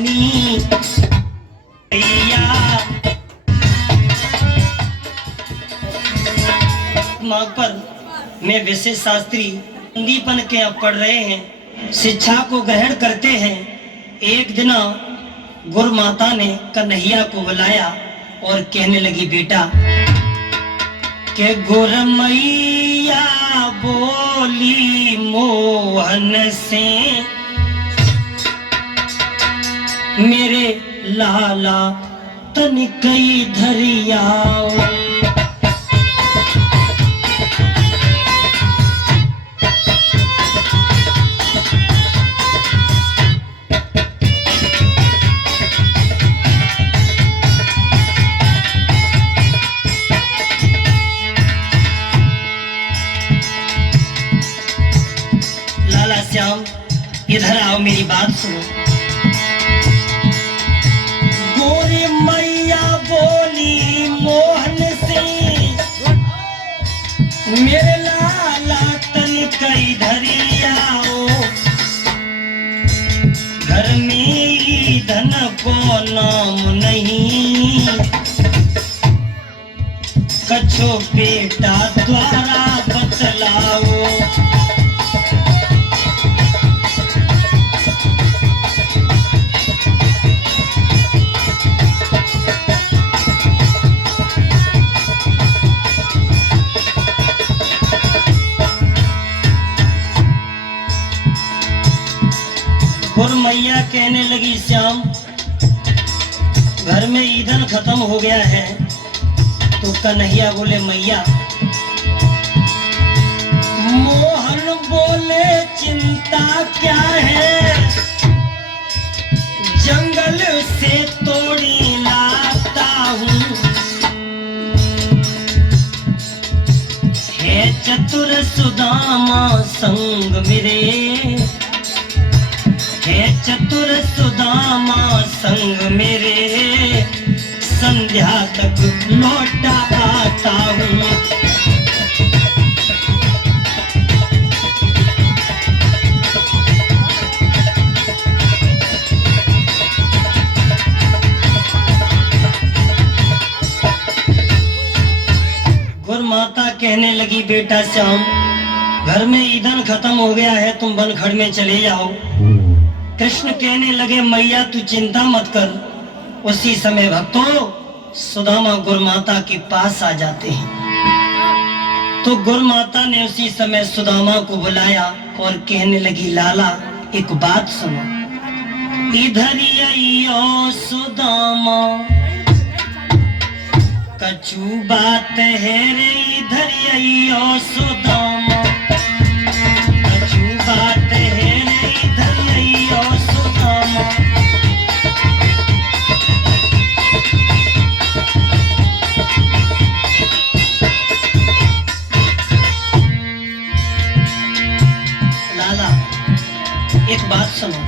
मोहनी माँ पर में विशेष शास्त्री हिंदीपन के अब पढ़ रहे हैं, शिक्षा को ग्रहण करते हैं। एक दिन गुरु माता ने कन्हैया को बुलाया और कहने लगी, बेटा के गुरु मैया बोली मोहन से, मेरे लाला तनिकई धरियाओ। लाला श्याम इधर आओ, मेरी बात सुनो। गोरी मैया बोली मोहन से, मेरे लाला तनिकई धरियाओ। घर में धन को नाम नहीं, कछो बेटा द्वारा बतलाओ। गुरु मैया कहने लगी, श्याम घर में ईंधन खत्म हो गया है। तो कन्हैया बोले, मैया। मोहन बोले, चिंता क्या है, जंगल से तोड़ी लाता हूँ। है चतुर सुदामा संग मेरे, है चतुर सुदामा संग मेरे, संध्या तक लौटा आता हूँ। गुरु माता कहने लगी, बेटा श्याम घर में ईंधन खत्म हो गया है, तुम बनखड़ में चले जाओ। कृष्ण कहने लगे, मैया तू चिंता मत कर। उसी समय भक्तों सुदामा गुरु माता के पास आ जाते हैं। तो गुरु माता ने उसी समय सुदामा को बुलाया और कहने लगी, लाला एक बात सुनो। इधर आइयो सुदामा, कछु बात है रे, इधर आइयो सुदामा, कछु बात है रे, इधर आइयो सुदामा। लाला एक बात सुनो।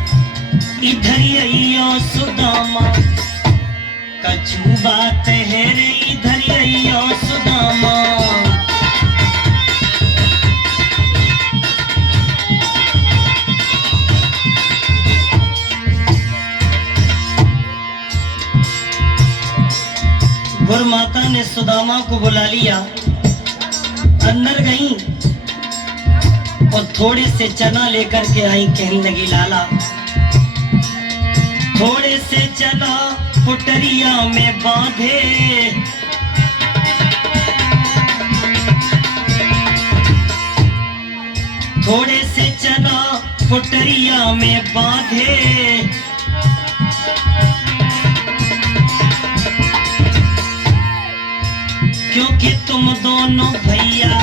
इधर आइयो सुदामा, कछु बात है रे, इधर आइयो सुदामा। गुरु माता ने सुदामा को बुला लिया, अंदर गई और थोड़े से चना लेकर के आई। कहने लगी, लाला थोड़े से चना पुटरिया में बांधे, थोड़े से चना पुटरिया में बांधे, क्योंकि तुम दोनों भैया,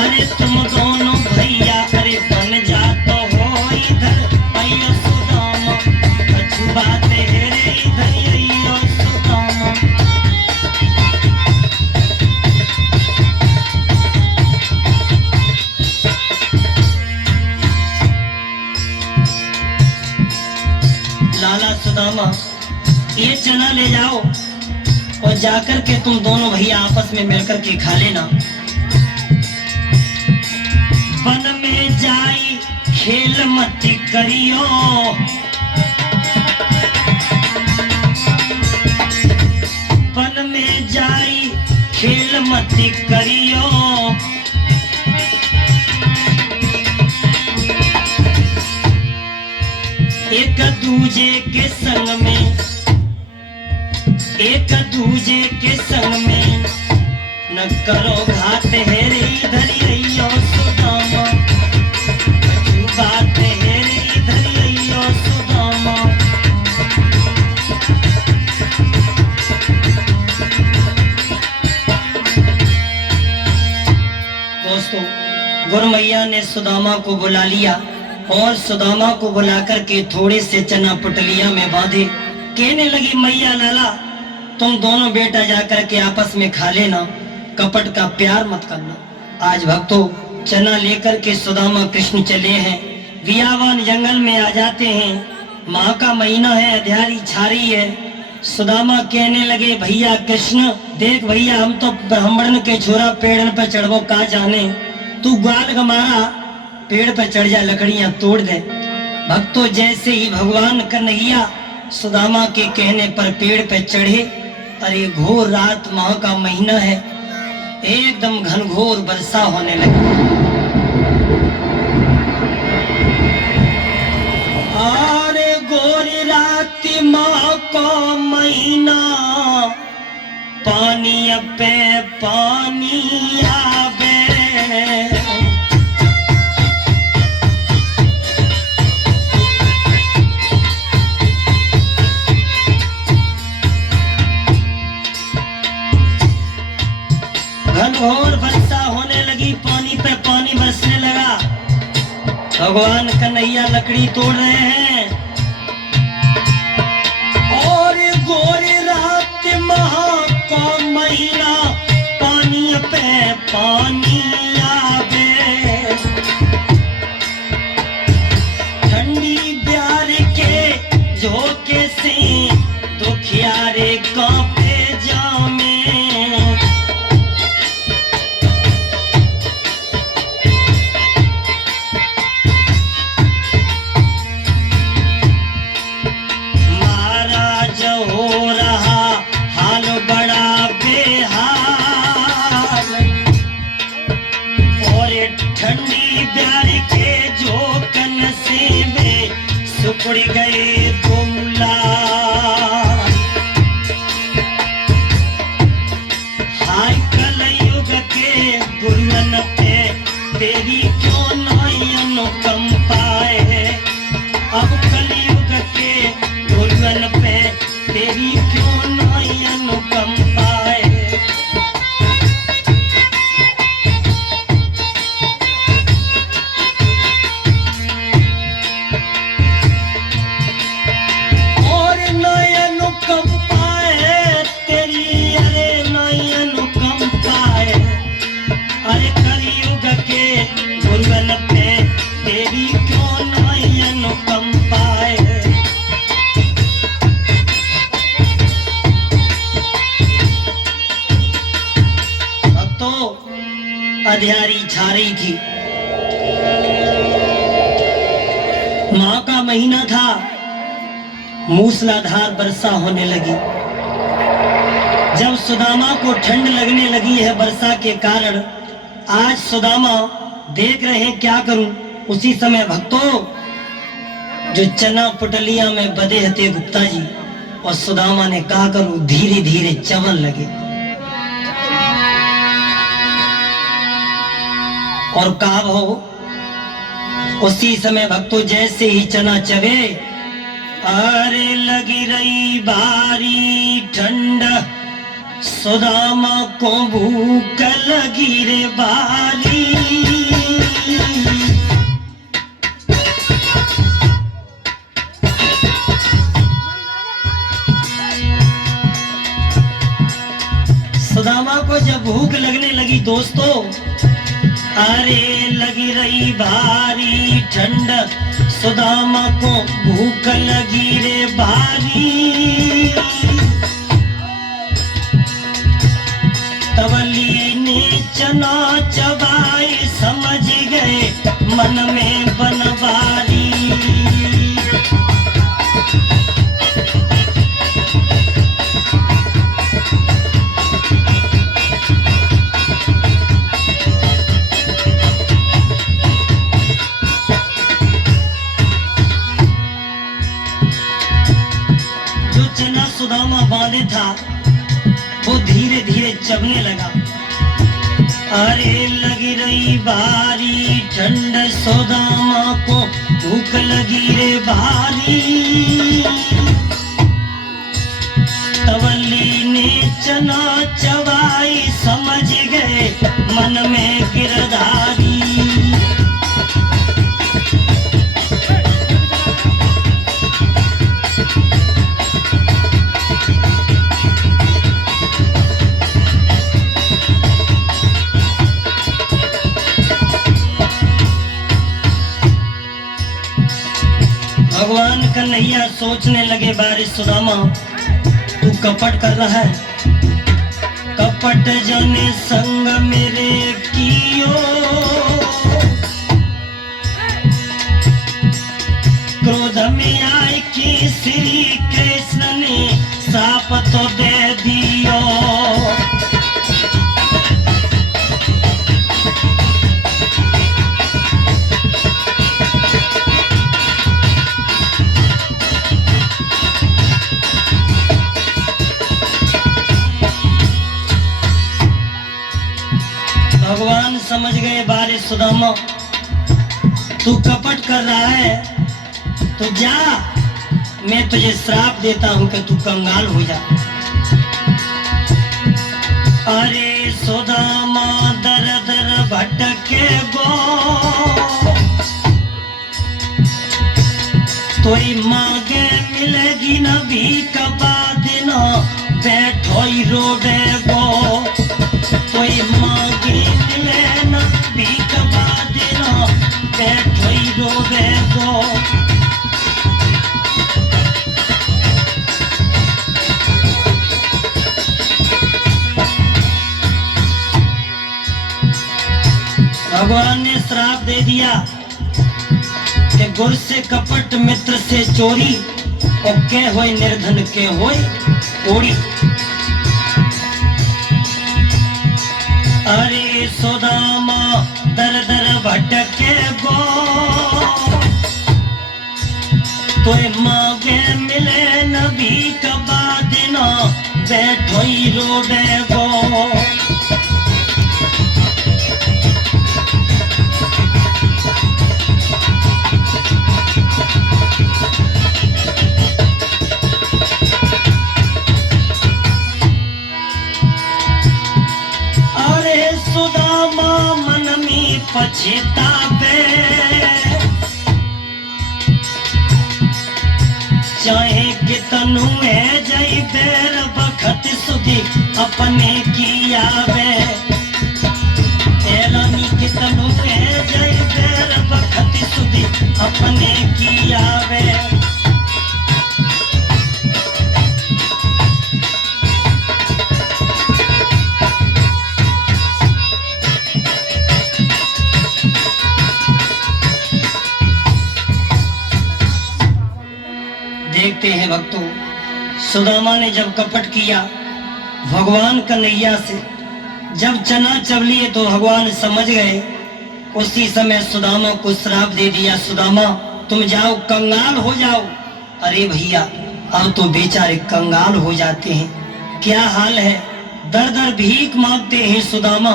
अरे तुम दोनों भैया, अरे बन जा तो हो इधर आइयो सुदामा। कछु बात है रे, इधर आइयो सुदामा। लाला सुदामा ये चना ले जाओ और जाकर के तुम दोनों भैया आपस में मिलकर के खा लेना। वन में जाई खेल मत करियो, मत करियो। एक दूजे के संग में, एक दूजे के संग में न करो घात है रे धरी रहियो सुदामा। कछु बात है रे धरी रहियो सुदामा। दोस्तों, गुरु मैया ने सुदामा को बुला लिया और सुदामा को बुलाकर के थोड़े से चना पुटलिया में बांधे। कहने लगी, मैया लाला तुम दोनों बेटा जाकर के आपस में खा लेना, कपट का प्यार मत करना। आज भक्तों, चना लेकर के सुदामा कृष्ण चले हैं, वियावान जंगल में आ जाते हैं। माँ का महीना है, अंधियारी छा रही है। सुदामा कहने लगे, भैया कृष्ण देख भैया, हम तो ब्राह्मण के छोरा पेड़ पर चढ़वो का जाने, तू ग्वाल हमारा पेड़ पर चढ़ जा, लकड़ियां तोड़ दे। भक्तों, जैसे ही भगवान कन्हैया सुदामा के कहने पर पेड़ पर चढ़े, अरे घोर रात, माह का महीना है, एकदम घनघोर वर्षा होने लगी। अरे गोरी रात माह का महीना, पानी पे पानी आवे। घनघोर वर्षा होने लगी, पानी पे पानी बरसने लगा। भगवान कन्हैया लकड़ी तोड़ रहे हैं और गोरी रात महा का महीना, पानी पे पानी आवे। ठंडी प्यार के झोंके से दुखियारे कांपे जामे। ठंडी प्यार के झोंकन से वे सुखड़ गए तुमला। हाय कलयुग के गुरुवन पे तेरी क्यों नहीं अनुकंपा है। अब कलयुग के गुरुवन पे तेरी क्यों नहीं अनुकंपा है। तेरी क्यों नहीं अनुकंपा है। भक्तों, अंधियारी छा रही थी, माँ का महीना था, मूसलाधार वर्षा होने लगी। जब सुदामा को ठंड लगने लगी है वर्षा के कारण, आज सुदामा देख रहे हैं क्या करूं। उसी समय भक्तों, जो चना पुटलिया में बदे हते गुप्ता जी और सुदामा ने कहा करूं, धीरे धीरे चवन लगे और कहा हो। उसी समय भक्तों, जैसे ही चना चवे, अरे लगी रही भारी ठंड, सुदामा को भूख लगी रे बारी। सुदामा को जब भूख लगने लगी दोस्तों, अरे लगी रही भारी ठंड, सुदामा को भूख लगी रे भारी। तवली ने चना चबाई, समझ गए मन में बनवारी। सुदामा बांधे था वो धीरे धीरे चबने लगा। अरे लगी रही भारी ठंड सुदामा को भूख लगी रे भारी। तवल्ली ने चना चबाई समझ गए मन में गिरधारी। भगवान कन्हैया सोचने लगे बारिश सुदामा तू कपट कर रहा है। कपट जाने संग मेरे कियो क्रोध में आए कि श्री कृष्ण ने साप तो दे दियो। भगवान समझ गए बारिश सुदामा तू कपट कर रहा है तो जा मैं तुझे श्राप देता हूं कि तू कंगाल हो जा। अरे सुदामा दर दर भटके गो तोरी मांगे मिलेगी न भीख बाद न बैठो ही रोडे गो। कोई मांगे मिले न भीख बाद न बैठो ही रोडे गो। भगवान ने श्राप दे दिया कि गुर से कपट मित्र से चोरी और के होए निर्धन के होए कोड़ी। अरे सुदामा दर दर भटके गो तोय मांगे मिले न भीख बाद न बैठो ही रोडे गो। पछतावे चाहे कितनु है जई देर बखत सुधी अपने किया वे। एलानी कितनु है जई देर बखत सुधी अपने किया वे। देखते हैं भक्तों सुदामा ने जब कपट किया भगवान कन्हैया से जब चना चबलिए तो भगवान समझ गए। उसी समय सुदामा को श्राप दे दिया सुदामा तुम जाओ कंगाल हो जाओ। अरे भैया अब तो बेचारे कंगाल हो जाते हैं। क्या हाल है दर दर भीख मांगते हैं सुदामा।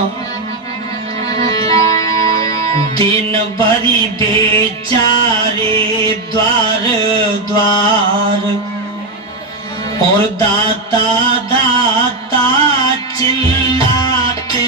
दिन भरी बेचारे द्वार द्वार और दाता दाता चिल्लाते।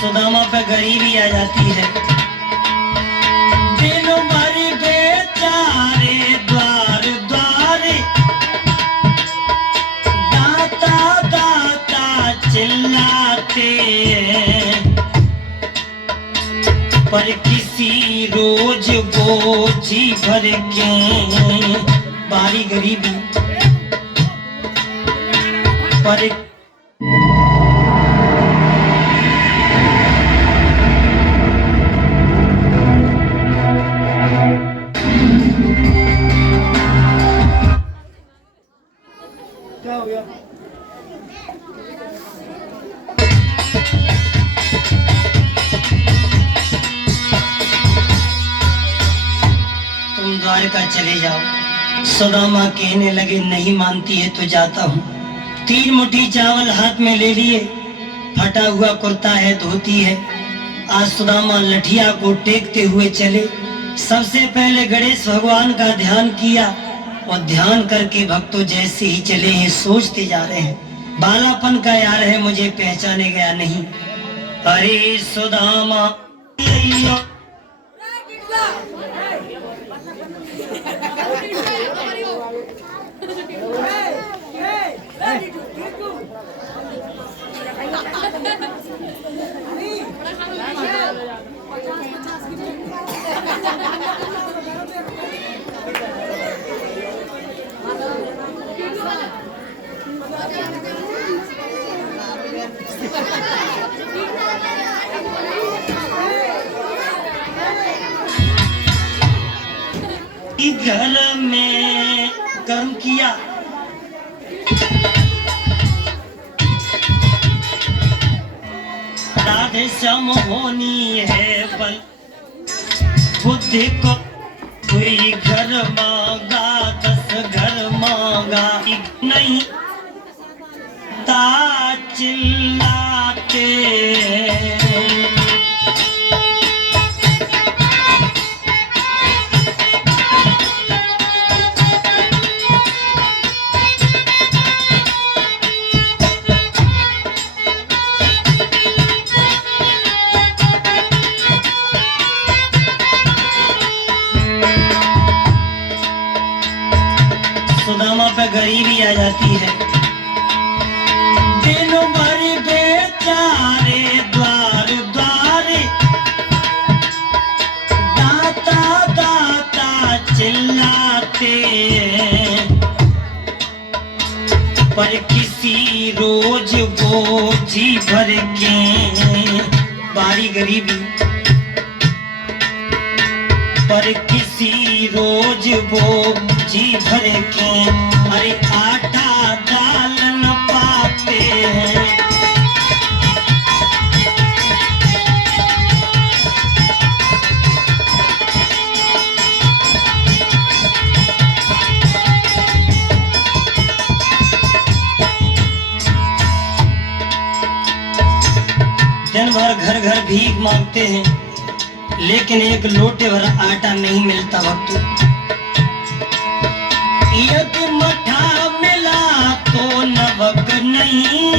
सुदामा पे गरीबी आ जाती है। दिन भर बेचारे द्वार द्वार दाता दाता चिल्लाते। पर किसी रोज बोझी भर के बारी गरीबी पर द्वारका चले जाओ। सुदामा कहने लगे नहीं मानती है तो जाता हूँ। 3 मुट्ठी चावल हाथ में ले लिए, फटा हुआ कुर्ता है, धोती है। आज सुदामा लठिया को टेकते हुए चले। सबसे पहले गणेश भगवान का ध्यान किया और ध्यान करके भक्तों जैसे ही चले हैं सोचते जा रहे हैं बालापन का यार है, मुझे पहचाने गया नहीं। अरे सुदामा घर में कर्म किया, राधे श्याम होनी है बल बुद्धि को। कोई घर मांगा 10 घर मांगा, नहीं ता चिल्लाते। सुदामा पे गरीबी आ जाती है। दिन भर बेचारे द्वार द्वारे दाता दाता चिल्लाते, पर किसी रोज वो जी भर के बारी गरीबी, पर किसी रोज वो जी भर के अरे आटा दाल न पाते हैं। दिन भर घर घर भीख मांगते हैं, लेकिन एक लोटे भर आटा नहीं मिलता भक्तों। यदि मठा मिला तो नवक नहीं,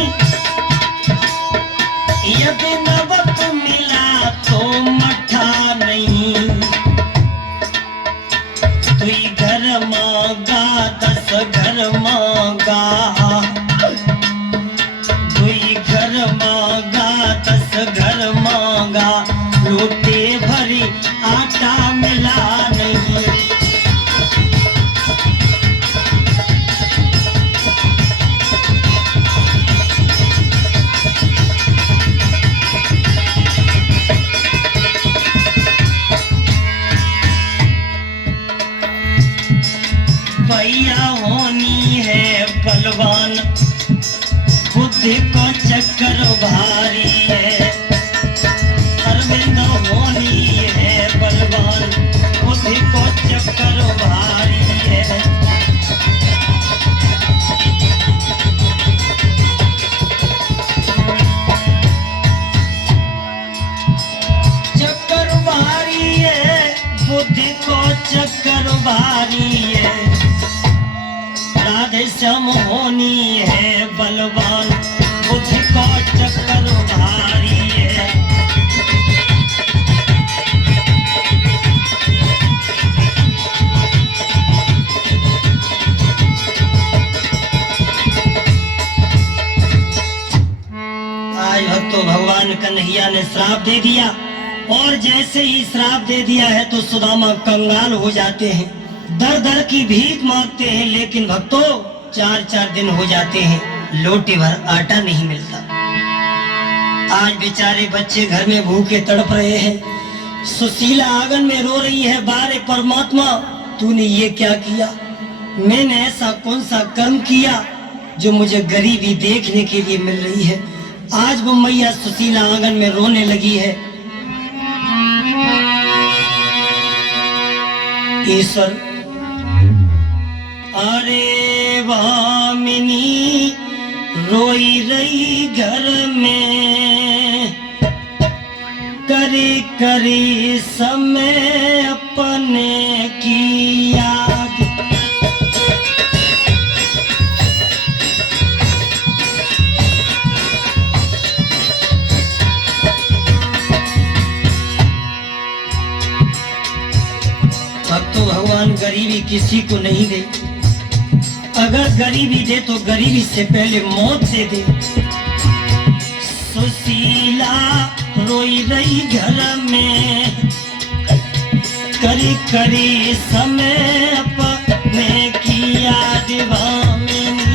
यदि नवक मिला तो मठा नहीं। तू घर मांगा 10 घर मांगा, तू घर मांगा 10 घर मांगा, लोटे भरी आटा मिला नहीं। भैया होनी है बलवान, बुद्धि को चक्कर भारी है। अरविंद होनी है बलवान, बुद्धि को चक्कर भारी है। चक्कर भारी है, बुद्धि को चक्कर भारी है। राधे श्याम होनी है बलवान, बुद्धि को चक्कर भारी है। आज भक्तों भगवान कन्हैया ने श्राप दे दिया, और जैसे ही श्राप दे दिया है तो सुदामा कंगाल हो जाते हैं। दर दर की भीख मांगते हैं, लेकिन भक्तों 4-4 दिन हो जाते हैं, लोटे भर आटा नहीं मिलता। आज बेचारे बच्चे घर में भूखे तड़प रहे हैं। सुशीला आंगन में रो रही है, बारे परमात्मा तूने ये क्या किया? मैंने ऐसा कौन सा कर्म किया जो मुझे गरीबी देखने के लिए मिल रही है? आज वो मैया सुशीला आंगन में रोने लगी है। ईश्वर अरे भामिनी रोई रही घर में, करी करी समय अपने की याद। अब तो भगवान गरीबी किसी को नहीं दे, अगर गरीबी दे तो गरीबी से पहले मौत दे दे। सुशीला रोई रही घर में, करी करी समय अपने की याद भामिनी।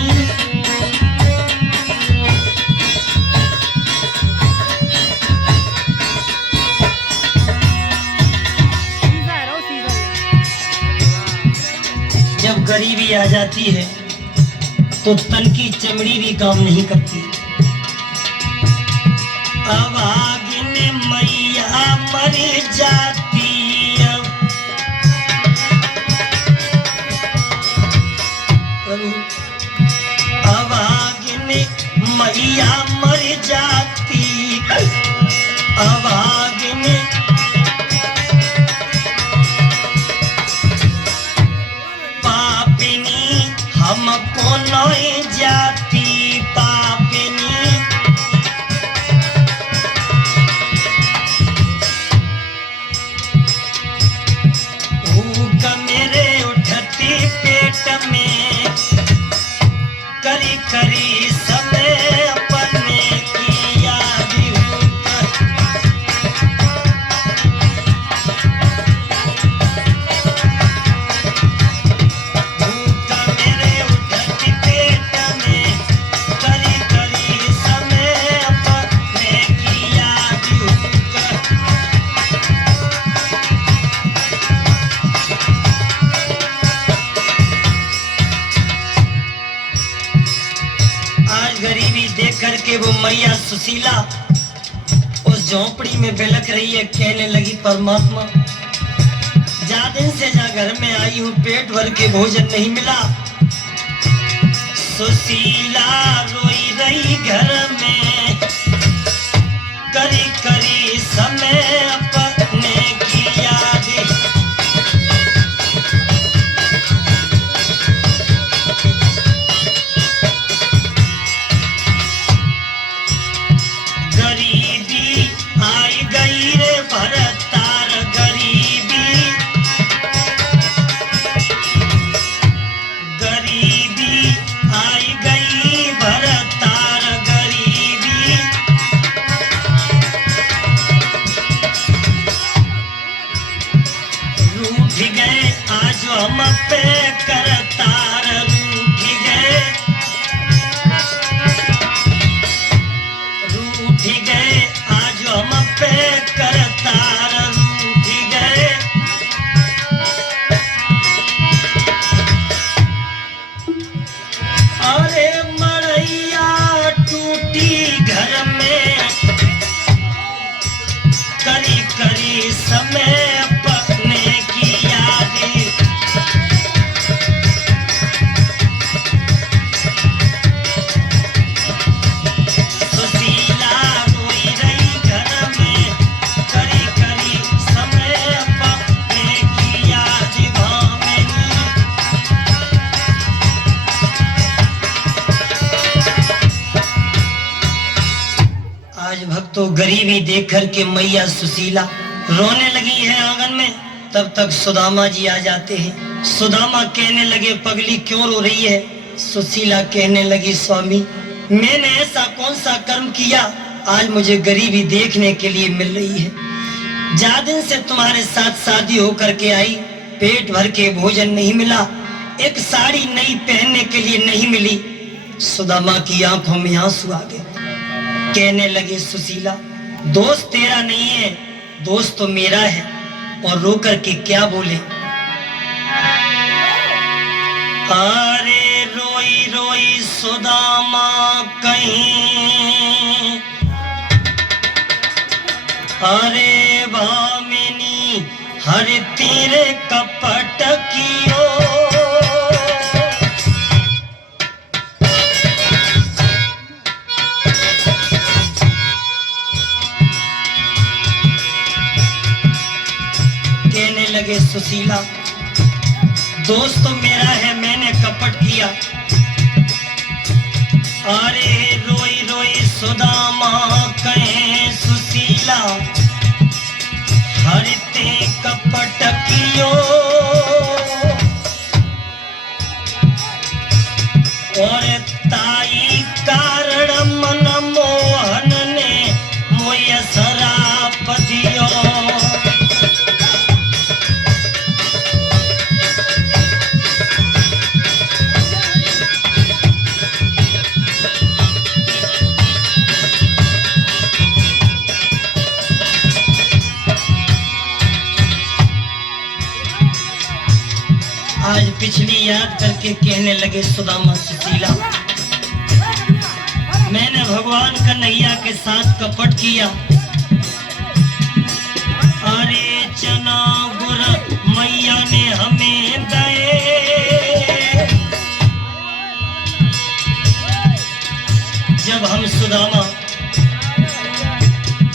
जब गरीबी आ जाती है तो तन की चमड़ी भी काम नहीं करती। अब आगे मैया मर जाती, अब आगे मैया मर जाती, अब आगे हमको नहीं जाती पापिनी। भूख मेरे उठती पेट में, करी करी समय अपने की याद। गरीबी देख करके वो मैया सुशीला उस झोंपड़ी में बिलख रही है, कहने लगी परमात्मा जा दिन से जा घर में आई हूँ, पेट भर के भोजन नहीं मिला। सुशीला रोई रही घर में, करी करी समय अपने की याद। गरीबी आई गई रे भरतार, गरीबी गरीबी आई गई भरतार, गरीबी रूठ गए आज हम पे करतार, रूठ गए आज हम पे करतार, रूठ गए। अरे मड़ैया टूटी घर में, करी करी समय अपने की याद। आज भक्तों गरीबी देख कर के मैया सुशीला रोने लगी है आंगन में, तब तक सुदामा जी आ जाते हैं। सुदामा कहने लगे पगली क्यों रो रही है? सुशीला कहने लगी स्वामी मैंने ऐसा कौन सा कर्म किया आज मुझे गरीबी देखने के लिए मिल रही है। ज्यादा दिन से तुम्हारे साथ शादी होकर के आई, पेट भर के भोजन नहीं मिला, एक साड़ी नई पहनने के लिए नहीं मिली। सुदामा की आंखों में आंसू आ गए, कहने लगे सुशीला दोस्त तेरा नहीं है, दोस्त तो मेरा है। और रो करके क्या बोले, अरे रोई रोई सुदामा कहीं, अरे भामिनी हर तेरे कपट कियो। लगे सुशीला, दोस्त तो मेरा है, मैंने कपट किया। अरे रोई रोई सुदामा कहे सुशीला, हरते कपट कियो। और ताई कारण मन मोहन ने मोय सराप दियो। आज पिछली याद करके कहने लगे सुदामा सुशीला, मैंने भगवान कन्हैया के साथ कपट किया। अरे चना गुर मैया ने हमें दए। जब हम सुदामा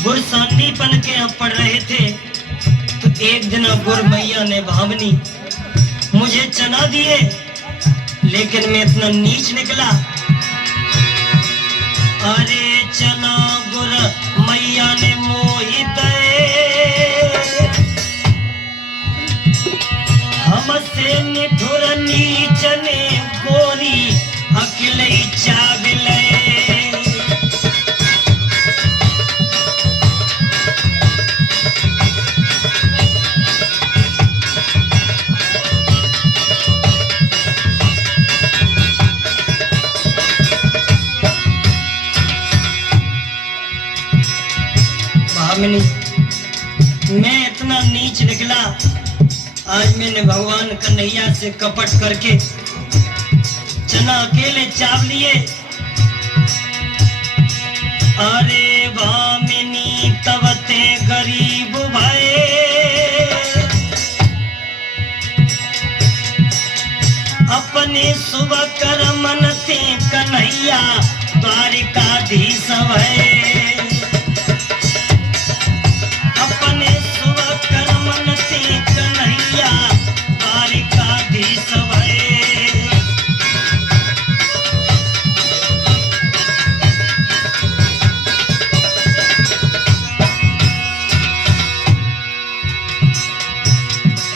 गुर सांदीपन के यहाँ पढ़ रहे थे तो एक दिन गुर मैया ने भावनी मुझे चना दिए, लेकिन मैं इतना नीच निकला। अरे चना गुर मैया ने मोहि दए, हमसे निठुर नीच ने गोरी अकेले चावले। मैं इतना नीच निकला, आज मैंने भगवान कन्हैया से कपट करके चना अकेले चाव लिए। अरे भामिनी तबते गरीब भाई, अपने सुबह कर मनते कन्हैया द्वारिकाधीश भय।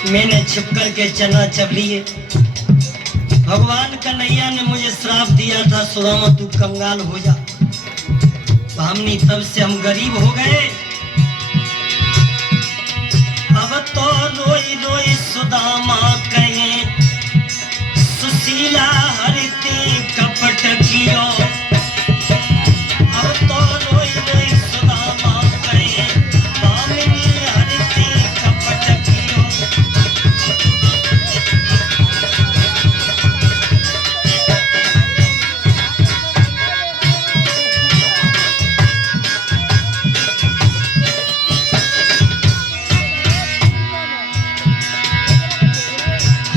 मैंने छिप करके चना चब लिए। भगवान कन्हैया ने मुझे श्राप दिया था, सुदामा तू कंगाल हो जा। हमने तब से हम गरीब हो गए। अब तो रोई रोई सुदामा कहे सुशीला हरते कपट कियो। अब तो रोई रोई सुदामा कहे भामिनी हरते कपट कियो।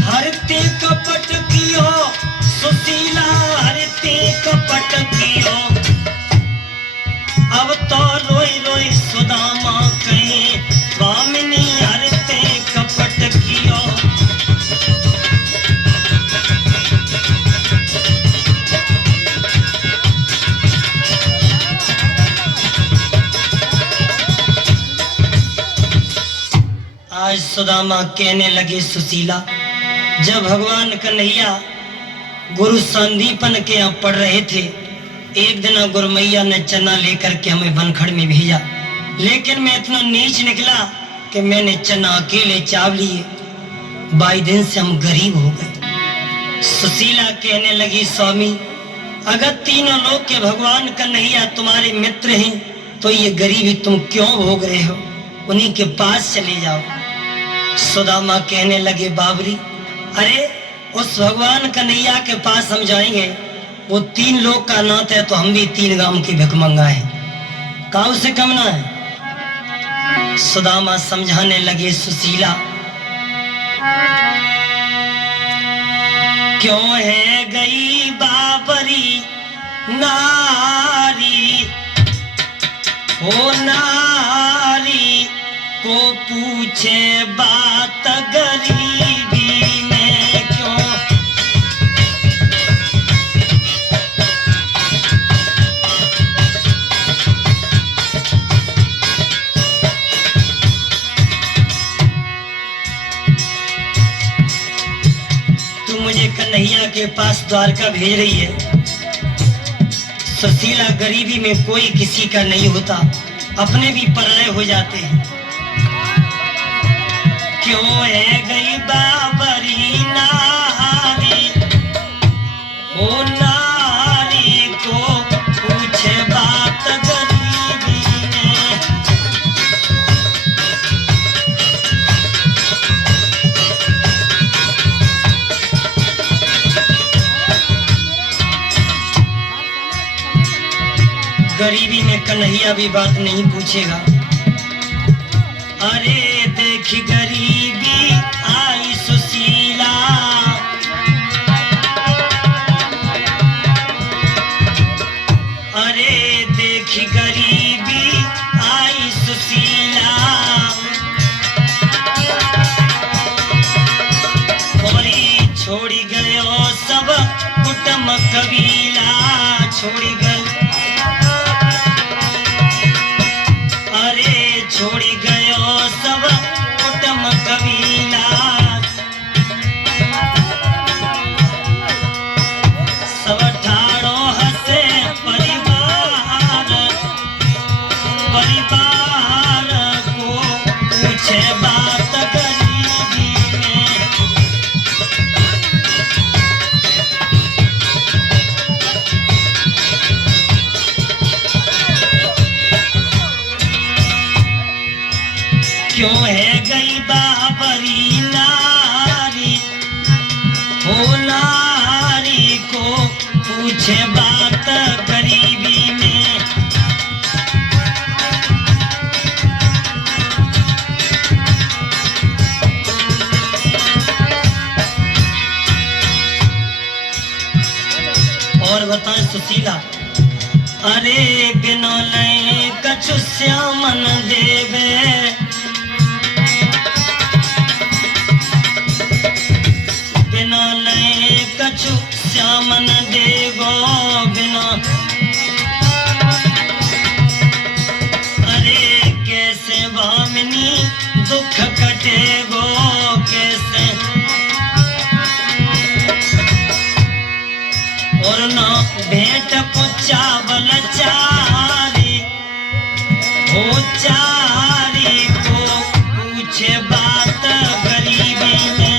हरते कपट कियो सुशीला, हरते कपट कियो। अब तो रोई रोई सुदामा कहे भामिनी हरते कपट कियो। आज सुदामा कहने लगे सुशीला, जब भगवान कन्हैया गुरु संदीपन के यहाँ पढ़ रहे थे, एक दिन गुरु मैया ने चना लेकर के हमें बनखड़ में भेजा, लेकिन मैं इतना नीच निकला कि मैंने चना अकेले चाव लिए। 22 दिन से हम गरीब हो गए। सुशीला कहने लगी, स्वामी अगर तीनों लोग के भगवान कन्हैया तुम्हारे मित्र हैं तो ये गरीबी तुम क्यों भोग रहे हो, उन्हीं के पास चले जाओ। सुदामा कहने लगे, बाबरी अरे उस भगवान कन्हैया के पास हम जाएंगे, वो 3 लोग का नाथ है तो हम भी 3 गांव की भिखमंगा है, काऊ से कम ना है। सुदामा समझाने लगे, सुशीला क्यों है गई बाबरी नारी, ओ नारी को पूछे बात कन्हैया के पास द्वारका भेज रही है। सुशीला गरीबी में कोई किसी का नहीं होता, अपने भी पराये हो जाते हैं। क्यों है गई बाबरी नारी, ओ नारी को पूछे बात गरीबी में। गरीबी में कन्हैया भी बात नहीं पूछेगा। अरे देख गरीबी आई सुशीला, अरे देख गरीबी आई सुशीला, बोली छोड़ी गयो सब कुटुंब कबीला, छोड़ी गयो छोड़ी गयो सब कुटुंब कबीला। सब ठाड़ो हसे परिवार, परिवार को पूछे बात गरीबी में। क्यों है गई बाबरी नारी, ओ नारी को पूछे बात गरीबी में। और बताएं सुशीला, अरे बिनो लय कछु श्यामन देवे, कछु श्यामन देवो बिना। अरे कैसे भामिनी दुख कटेगो, कैसे और ना भेंट को चावल चारी, हो चारी को पूछे बात गरीबी में।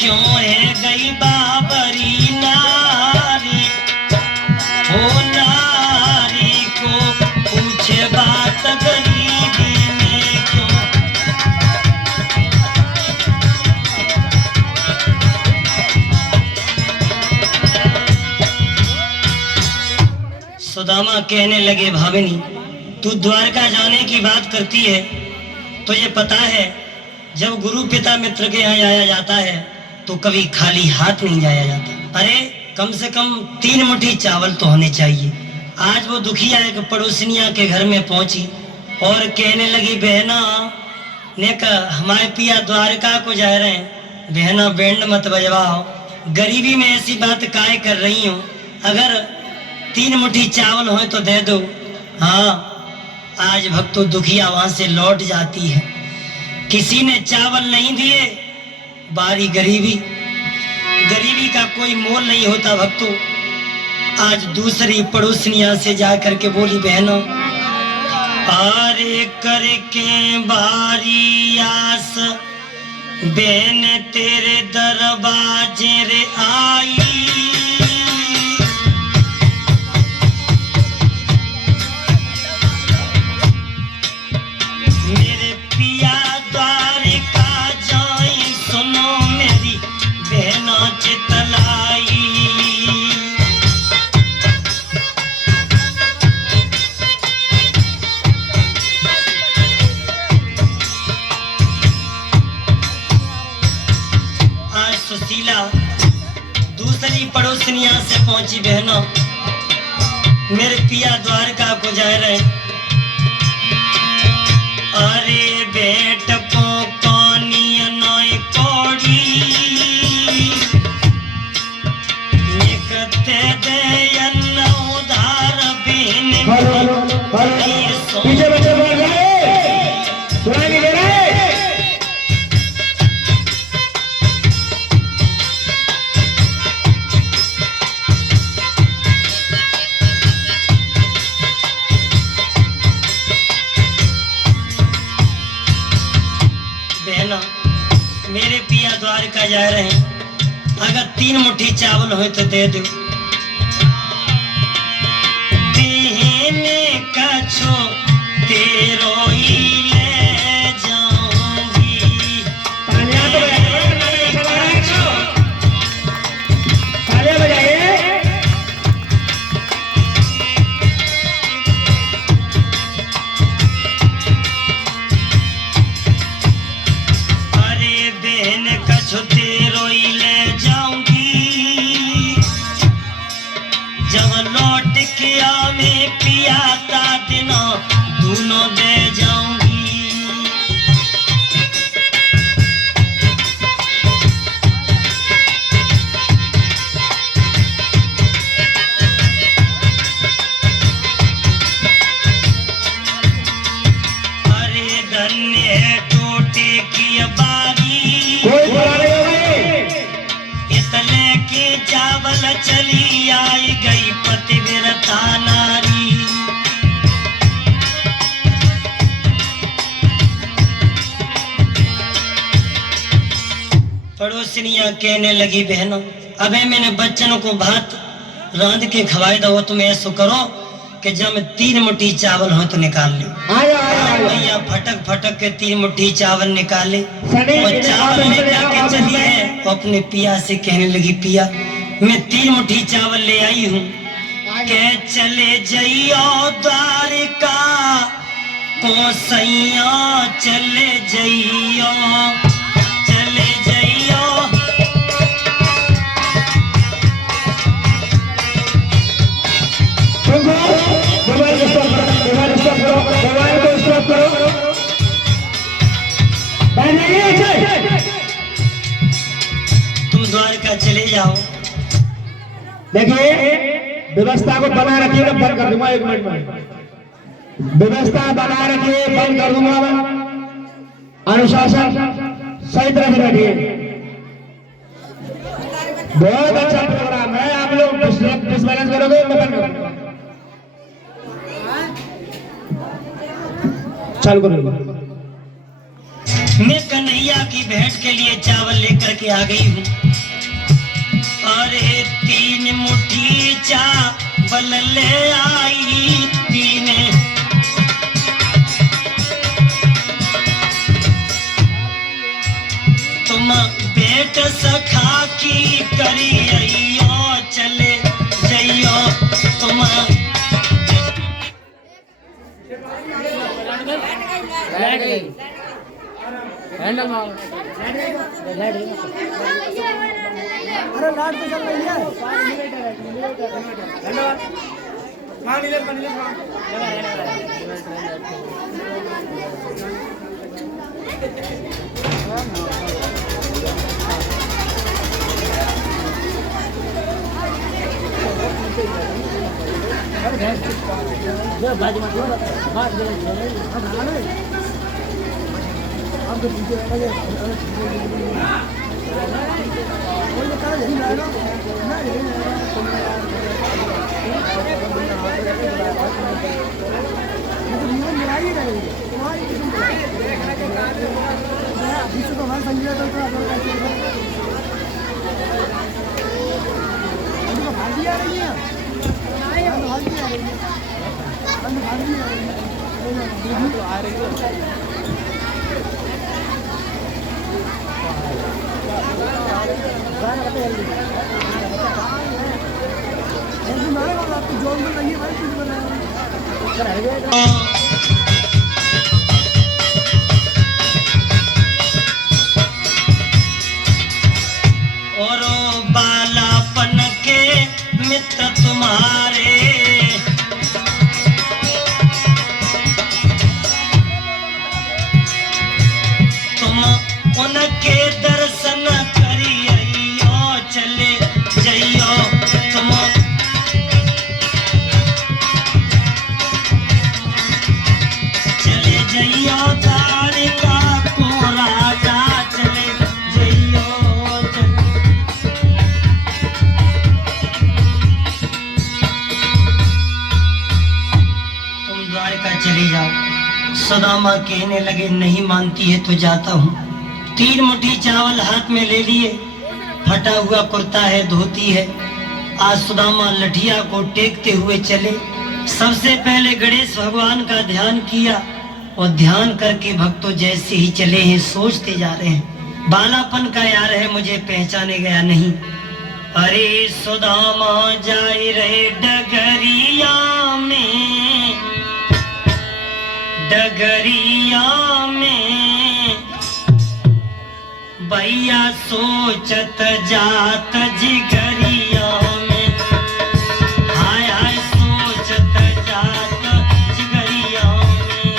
क्यों है गई बाबरी नारी, ओ नारी को पूछे बात गरीबी में। क्यों सुदामा कहने लगे, भामिनी तू द्वारका जाने की बात करती है तो ये पता है जब गुरु पिता मित्र के यहाँ आया जाता है तो कभी खाली हाथ नहीं जाया जाता। अरे कम से कम 3 मुट्ठी चावल तो होने चाहिए। आज वो दुखिया एक पड़ोसनिया के घर में पहुंची और कहने लगी, बहना ने कहा हमारे पिया द्वारका को जा रहे हैं, बहना बैंड मत बजवाओ, गरीबी में ऐसी बात काय कर रही हूँ, अगर 3 मुट्ठी चावल हो तो दे दो। हाँ आज भक्तों दुखिया वहां से लौट जाती है, किसी ने चावल नहीं दिए, बारी गरीबी, गरीबी का कोई मोल नहीं होता भक्तों। आज दूसरी पड़ोसनिया से जा करके बोली, बहनों आरे करके बारी आस, बहन तेरे दरवाजे रे आई, मेरे पिया द्वारका जाई, सुनो मेरी बहना चितलाई। आज सुशीला दूसरी पड़ोसनिया से पहुंची, बहनों मेरे पिया द्वारका को जा रहे, अरे बेट को पानी नई कोड़ी, निकते दे मेरे पिया द्वारका जा रहे हैं, अगर 3 मुट्ठी चावल हो तो दे दो। देने कछो तेरो ही ले जाऊंगी। अरे बहन कछो तेरो ही ले जाऊंगी। जब लौट के आवे पिया ता दिनों दोनों दे जाऊंगी। अरे धन्य है टोटे की बारी, इतने के चावल चली आई गई पतिव्रता नारी। पड़ोसिनियां कहने लगी बहनों, अबे मैंने बच्चों को भात रांध के खवाई दो, तुम ऐसा करो कि जब 3 मुट्ठी चावल हो तो निकाल ले। भैया फटक फटक के 3 मुट्ठी चावल निकाले और चावल लेकर के चली है। वो अपने पिया से कहने लगी, पिया मैं 3 मुट्ठी चावल ले आई हूँ, के चले जइयो द्वारिका को सैया, चले जइयो चले जइयो। तुम द्वारका चले जाओ। देखिए व्यवस्था को बना रखिए, बंद कर दूंगा 1 मिनट में। व्यवस्था बना रखिए, बंद कर दूंगा। अनुशासन सही तरह से रखिए। बहुत अच्छा प्रोग्राम है, आप लोग डिसबैलेंस करोगे मैं बंद कर दूंगा। चालू करो। मैं कन्हैया की भेंट के लिए चावल लेकर के आ गई हूँ। अरे 3 मुट्ठी चावल ले आई, 3 तुम बेट सखा की करियो, चले जइयो तुम। हैंडल मारो। अरे लाइट तो चल रही है। मार नीले पर नीले अरे बाजू में बात दे आपके पीछे और बालापन के मित्र तुम्हारे, तुम उनके दर्शन करियो, चले जइयो तुम। चले जइयो द्वारिका को राजा, चले जइयो तुम द्वारिका चली जाओ। सुदामा कहने लगे, नहीं मानती है तो जाता हूँ, 3 मुट्ठी चावल हाथ में ले लिए, फटा हुआ कुर्ता है, धोती है। आज सुदामा लठिया को टेकते हुए चले। सबसे पहले गणेश भगवान का ध्यान किया और ध्यान करके भक्तों जैसे ही चले हैं सोचते जा रहे हैं, बालापन का यार है, मुझे पहचाने गया नहीं। अरे सुदामा जाए रहे डगरिया में, डगरिया में भैया सोचत जात जिगरिया में, हाय हाय सोचत जात जिगरिया में।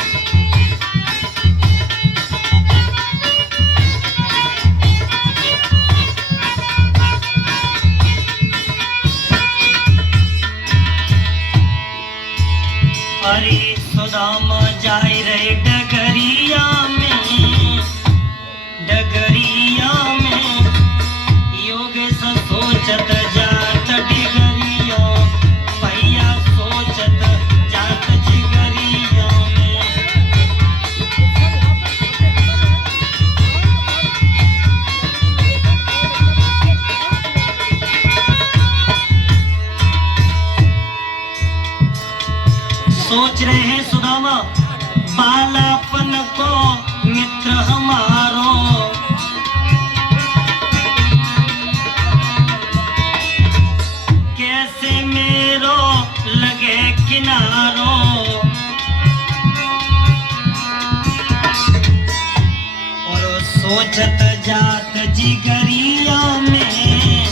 अरे सुदामा जाए रहे डगरिया में, डगरिया में योगेश सोचत जात डिगरिया, भैया सोचत जात जिगरिया में। सोच रहे हैं सुदामा बालापन को मित्र हमारो, कैसे मेरो लगे किनारो। और सोचत जात जिगरिया में,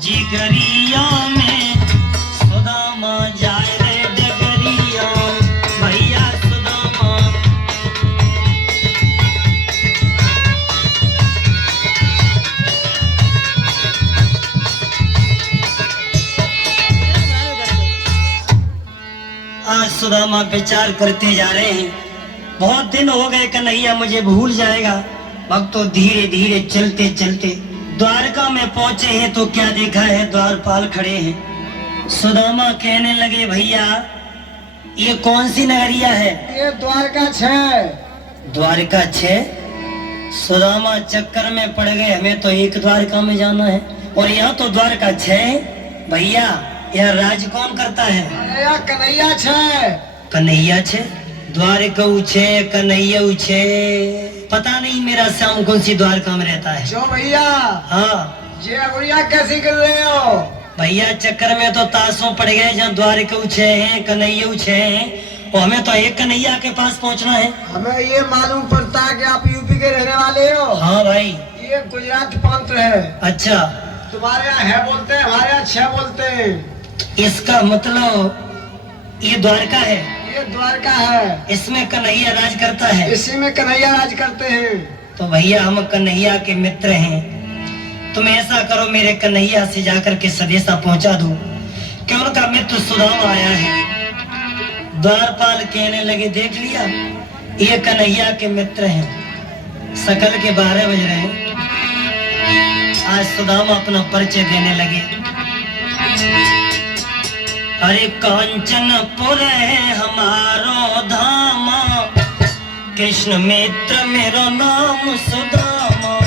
जिगरिया में सुदामा जाए रे डगरिया, भैया सुदामा। आज सुदामा विचार करते जा रहे हैं, बहुत दिन हो गए कन्हैया मुझे भूल जाएगा। भक्तों धीरे धीरे चलते चलते द्वारका में पहुंचे हैं तो क्या देखा है, द्वारपाल खड़े हैं। सुदामा कहने लगे भैया ये कौन सी नगरिया है? ये द्वारका 6। द्वारका 6? सुदामा चक्कर में पड़ गए, हमें तो एक द्वारका में जाना है और यहाँ तो द्वारका 6। भैया यह राज कौन करता है? कन्हैया 6। कन्हैया 6? द्वारका 6, कन्हैया 6। पता नहीं मेरा श्याम कौन सी द्वारका में रहता है। क्यों भैया? हाँ ये गुड़िया कैसी कर रहे हो? भैया चक्कर में तो ताशों पड़ गए, जहाँ द्वारका 6 है, कन्हैया 6 है और हमें तो एक कन्हैया के पास पहुँचना है। हमें ये मालूम पड़ता है कि आप यूपी के रहने वाले हो। हाँ भाई। ये गुजरात प्रांत है। अच्छा। तुम्हारे यहाँ है बोलते हैं, हमारे यहाँ 6 बोलते हैं। इसका मतलब ये द्वारका है? ये द्वारका है। इसमें कन्हैया राज करता है? इसी में कन्हैया राज करते हैं। तो भैया हम कन्हैया के मित्र हैं, तुम ऐसा करो मेरे कन्हैया से जाकर के संदेशा पहुंचा दो कि उनका मित्र सुदामा आया है। द्वारपाल कहने लगे देख लिया ये कन्हैया के मित्र हैं। सकल के 12 बज रहे हैं। आज सुदामा अपना परिचय देने लगे। अरे कांचनपुर है हमारो धामा, कृष्ण मित्र मेरो नाम सुदामा।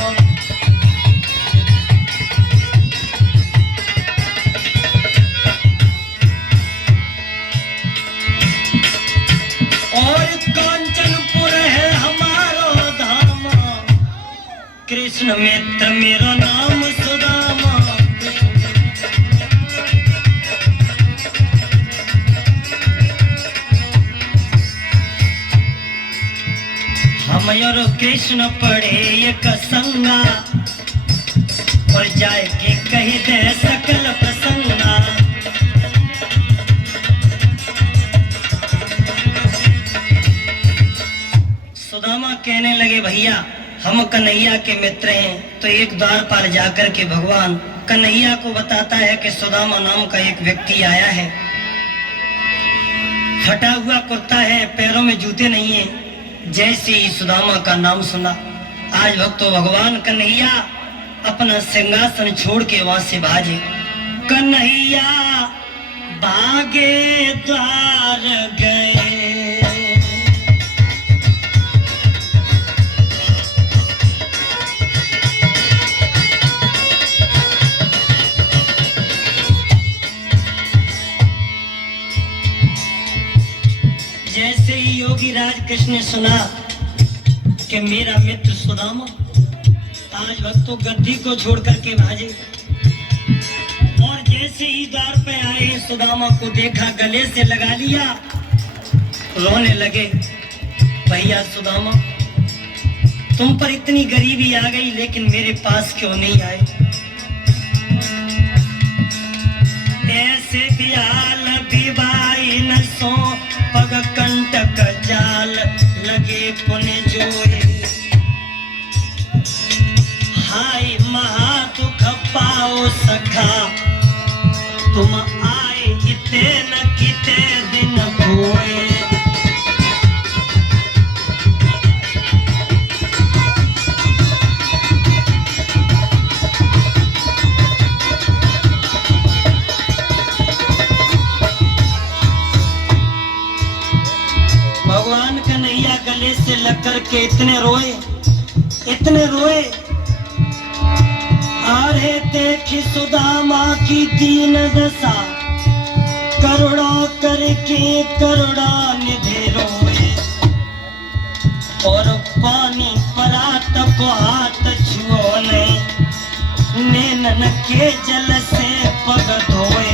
और कांचनपुर है हमारो धामा, कृष्ण मित्र मेरो नाम सुदामा। हम और कृष्ण पढ़े एक संगा, और जाए के कही दे सकल प्रसंगा। सुदामा कहने लगे भैया हम कन्हैया के मित्र हैं, तो एक द्वार पर जाकर के भगवान कन्हैया को बताता है कि सुदामा नाम का एक व्यक्ति आया है, फटा हुआ कुर्ता है, पैरों में जूते नहीं है। जैसे ही सुदामा का नाम सुना, आज भक्तों भगवान कन्हैया अपना सिंहासन छोड़ के वहां से भागे। कन्हैया भागे द्वार गए, कृष्ण ने सुना कि मेरा मित्र सुदामा आज भक्तों गद्दी को छोड़ करके भाजे, और जैसे ही द्वार पे आए सुदामा को देखा, गले से लगा लिया, रोने लगे। भैया सुदामा, तुम पर इतनी गरीबी आ गई लेकिन मेरे पास क्यों नहीं आए? ऐसे बियाल बिबाई न सो पग कंटक जाल लगे पुण्य जोए, हाय महा दुख पाओ सखा तुम आए इते न किते दिन होए। भगवान कन्हैया गले से लग करके इतने रोए, इतने रोए। अरे देखी सुदामा की दीन दशा, करुणा करके करुणा निधे रोए, और पानी परात को हाथ छुओ ने, नैनन के जल से पग धोए।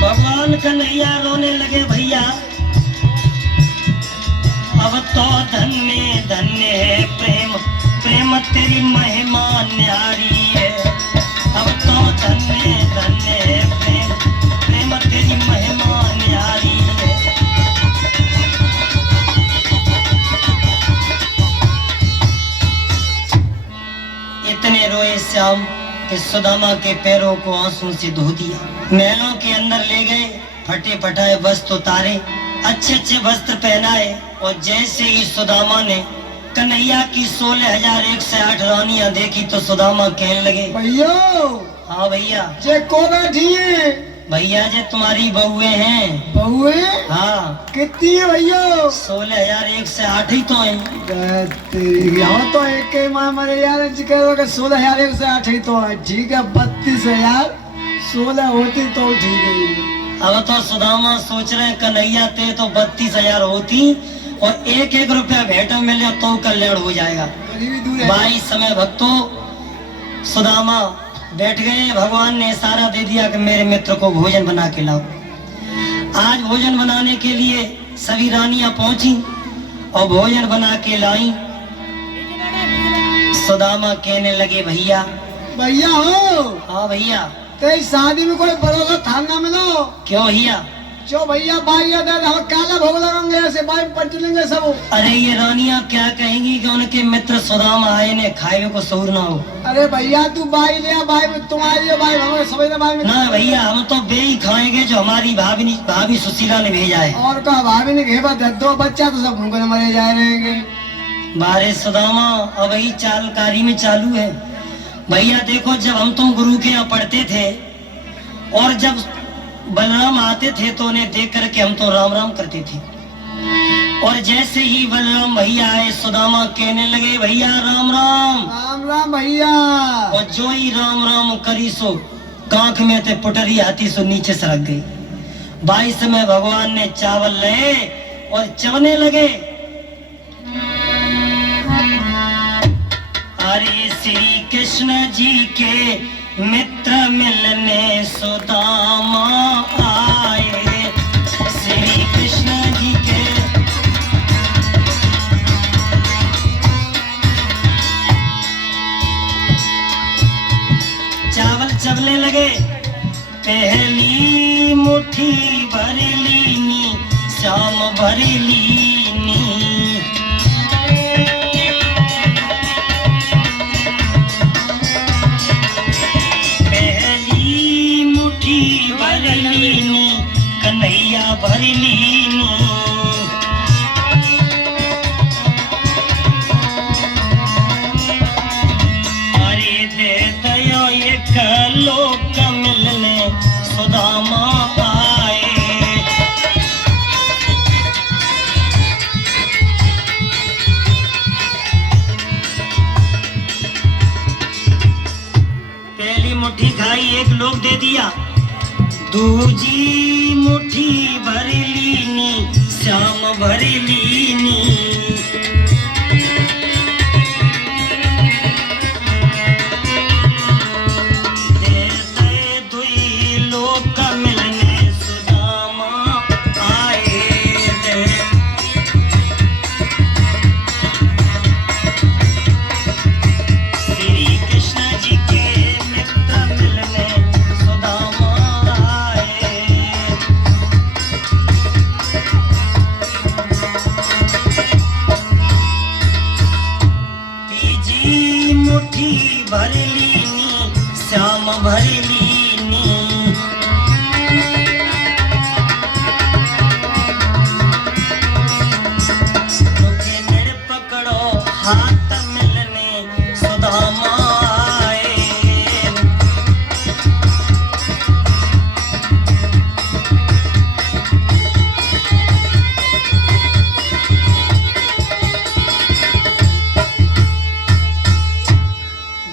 भगवान कन्हैया रोने लगे। भैया अब तो धन्य धन्य है प्रेम, प्रेम तेरी महिमा न्यारी है। अब तो धन्य धन्य है प्रेम, प्रेम तेरी महिमा न्यारी है। इतने रोए श्याम कि सुदामा के पैरों को आंसू से धो दिया। महलों के अंदर ले गए, फटे फटाए वस्त्र उतारे, अच्छे अच्छे वस्त्र पहनाए, और जैसे ही सुदामा ने कन्हैया की 16,108 रानियां देखी तो सुदामा कहने लगे, भैया हाँ भैया। जे को बैठी है? भैया जे तुम्हारी बहुए हैं। बहुए? हाँ। कितनी है भैया? 16,108 ही तो है। यहाँ तो एक के माँ मरे यार, 16,108 ही तो है। ठीक है, 32,000 16 होती तो ठीक है। अब तो सुदामा सोच रहे हैं कन्हैया ते तो 32,000 होती, और 1-1 रुपया भेंट मिले तो कल्याण हो जाएगा। गरीबी दूर है। भाई समय भक्तों सुदामा बैठ गए। भगवान ने इशारा दे दिया कि मेरे मित्र को भोजन बना के लाओ। आज भोजन बनाने के लिए सभी रानियां पहुंची और भोजन बना के लाई। सुदामा कहने लगे, भैया। भैया हो? हाँ भैया। तेरी शादी में कोई बड़ा थाना मिलो? क्यों भैया? जो भैया बाई हम काला भोग लगाएंगे, ऐसे बाई पट लेंगे सब। अरे ये रानियां क्या कहेंगी कि उनके मित्र सुदामा आए ने खाए को सहूर ना हो। अरे भैया तू बाई ले, बाई में तुम्हारी बाई हमारे सभी बाई में ना भैया, हम तो बे ही खाएंगे जो हमारी भाभी सुशीला ने भेजा है। और का भाभी ने घेबा दो बच्चा तो सब भूखे मरे जा रहेंगे। बारे सुदामा अब वही चालकारी में चालू है। भैया देखो, जब हम तुम गुरु के यहाँ पढ़ते थे और जब बलराम आते थे तो उन्हें देख करके हम तो राम राम करते थे, और जैसे ही बलराम भैया आए सुदामा कहने लगे, भैया राम राम। राम राम भैया। और जो ही राम राम करी सो कांख में थे पुटरी आती सो नीचे सरक गई। बाई समय भगवान ने चावल ले और चवने लगे। अरे श्री कृष्ण जी के मित्र मिलने सुदामा आए, श्री कृष्ण जी के। चावल चबने लगे। पहली मुट्ठी भर लीनी, श्याम भर लीनी। कन्हैया भर लीनी। अरे दे दया एक लोक मिलने सुदामा आए। पहली मुट्ठी खाई एक लोग दे दिया, दूजी मुट्ठी भर लीनी श्याम भर लीनी। भर लीनी श्याम भर लीनी। रुके निड़ पकड़ो हाथ मिलने सुदामा आए।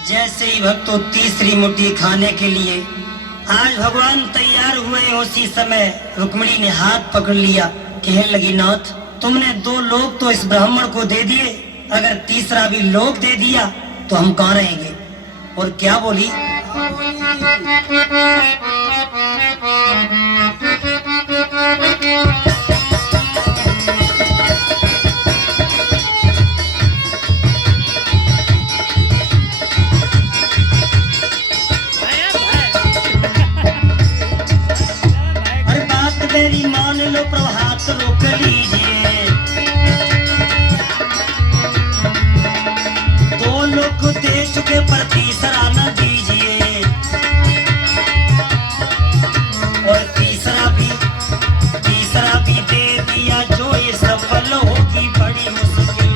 जैसे ही भक्तों तीसरी मुट्ठी खाने के लिए आज भगवान तैयार हुए, उसी समय रुक्मिणी ने हाथ पकड़ लिया, कहने लगी नाथ तुमने 2 लोग तो इस ब्राह्मण को दे दिए, अगर तीसरा भी लोग दे दिया तो हम कहाँ रहेंगे। और क्या बोली, मेरी मान लो प्रभात रोक लीजिए, 2 लोग दे चुके पर तीसरा न दीजिए। और तीसरा भी दे दिया जो ये सफल होगी बड़ी मुश्किल।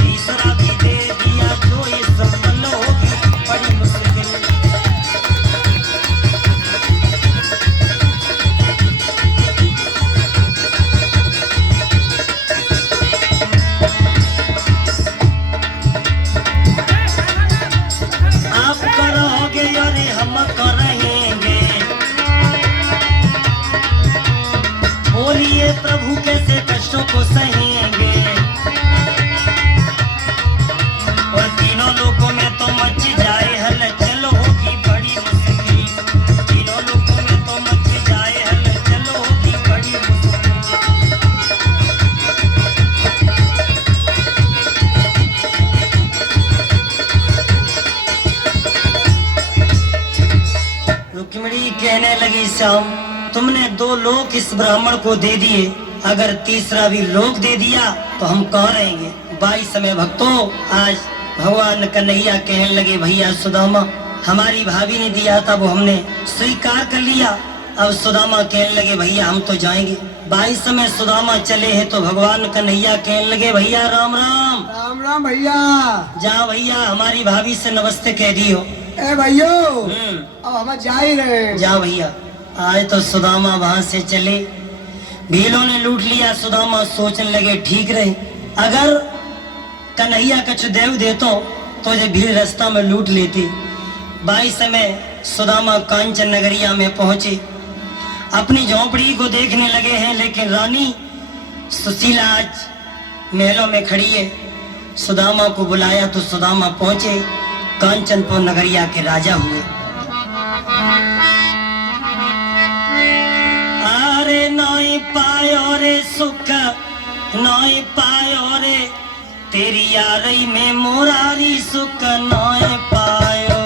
तीसरा भी दे दिया जो ये सफल होगी बड़ी मुश्किल। हम करेंगे, बोलिए प्रभु कैसे कष्टों को सहेंगे। और तीनों लोगों में तो मच जाए हलचल होगी बड़ी मुश्किल। तीनों लोगों में तो मच जाए हलचल होगी बड़ी मुश्किल। रुक्मिणी कहने लगी श्याम तुमने 2 लोग इस ब्राह्मण को दे दिए, अगर तीसरा भी लोग दे दिया तो हम कहाँ रहेंगे। 22 समय भक्तों आज भगवान कन्हैया कहने लगे भैया सुदामा हमारी भाभी ने दिया था वो हमने स्वीकार कर लिया, अब सुदामा कहने लगे भैया हम तो जाएंगे। 22 समय सुदामा चले हैं तो भगवान कन्हैया कहने लगे भैया राम राम। राम राम भैया। जा भैया हमारी भाभी से नमस्ते कह दियो। ए भैयो अब हम जा ही रहे। जा भैया। आज तो सुदामा वहां से चले, भीलों ने लूट लिया। सुदामा सोचने लगे ठीक रहे, अगर कन्हैया कछु देव देतो तो ये भीड़ रास्ता में लूट लेती। 22 समय सुदामा कांचन नगरिया में पहुंचे, अपनी झोंपड़ी को देखने लगे हैं, लेकिन रानी सुशीला आज महलों में खड़ी है। सुदामा को बुलाया तो सुदामा पहुंचे, कांचनपुर नगरिया के राजा हुए। अरे नाई पायो रे सुख नाई पायो रे, तेरी यारी में मोरारी सुख नाई पायो।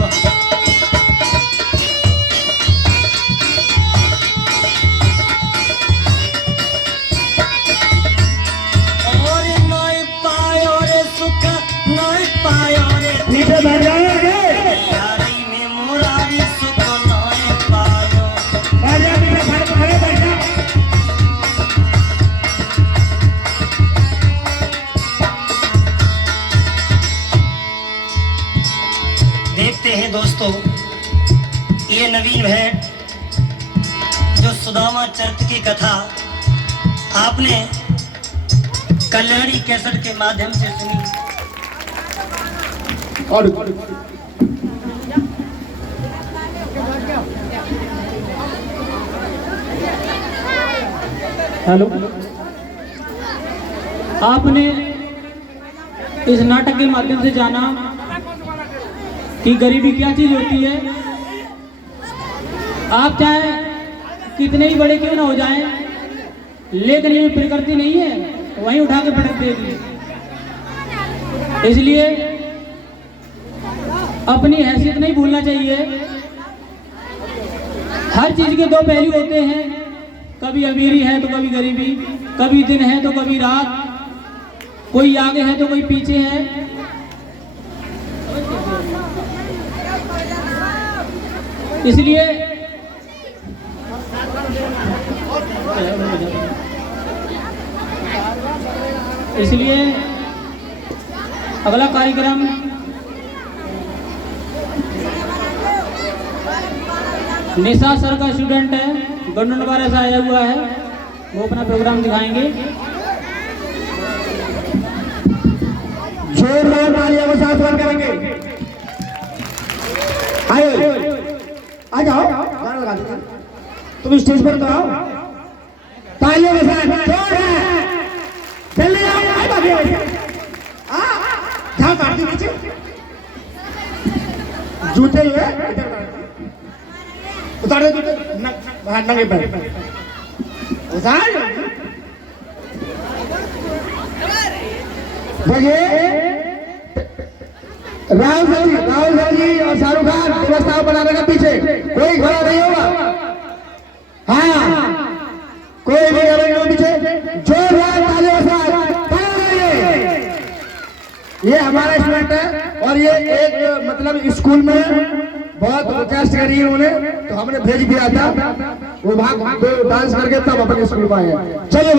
और नाई पायो रे सुख नाई पायो रे, यारी में मोरारी सुख नाई पायो। देखते हैं दोस्तों, ये नवीन भेंट जो सुदामा चरित्र की कथा आपने कल्याणी कैसेट के माध्यम से सुनी। हेलो, आपने इस नाटक के माध्यम से जाना कि गरीबी क्या चीज होती है। आप चाहे कितने ही बड़े क्यों ना हो जाएं, लेकिन ये प्रकृति नहीं है, वहीं उठा के पटक देगी। इसलिए अपनी हैसियत नहीं भूलना चाहिए। हर चीज के दो पहलू होते हैं, कभी अमीरी है तो कभी गरीबी, कभी दिन है तो कभी रात, कोई आगे है तो कोई पीछे है। इसलिए अगला कार्यक्रम निशा सर का स्टूडेंट है, गंडनवारा से आया हुआ है, वो अपना प्रोग्राम दिखाएंगे। जोरदार तालियों के साथ स्वागत करेंगे। आइए, आ जाओ, गाना लगा दीजिए। तुम स्टेज पर तो आओ, तालियों के साथ जोर है, जल्दी आओ, आए बाकी हाँ काट दी नीचे, जूते ही है, उतार दे जूते, नंगे पैर, उतार। देखिए राहुल सर जी और शाहरुख खान व्यवस्था बनाने का पीछे कोई खड़ा नहीं होगा। हाँ, कोई नहीं करेगा पीछे। जोरदार तालियों से ये हमारा स्टूडेंट है और ये एक मतलब स्कूल में बहुत रिक्वेस्ट करी उन्होंने, तो हमने भेज दिया था। वो भाग डांस करके तब अपने स्कूल में आए। चलिए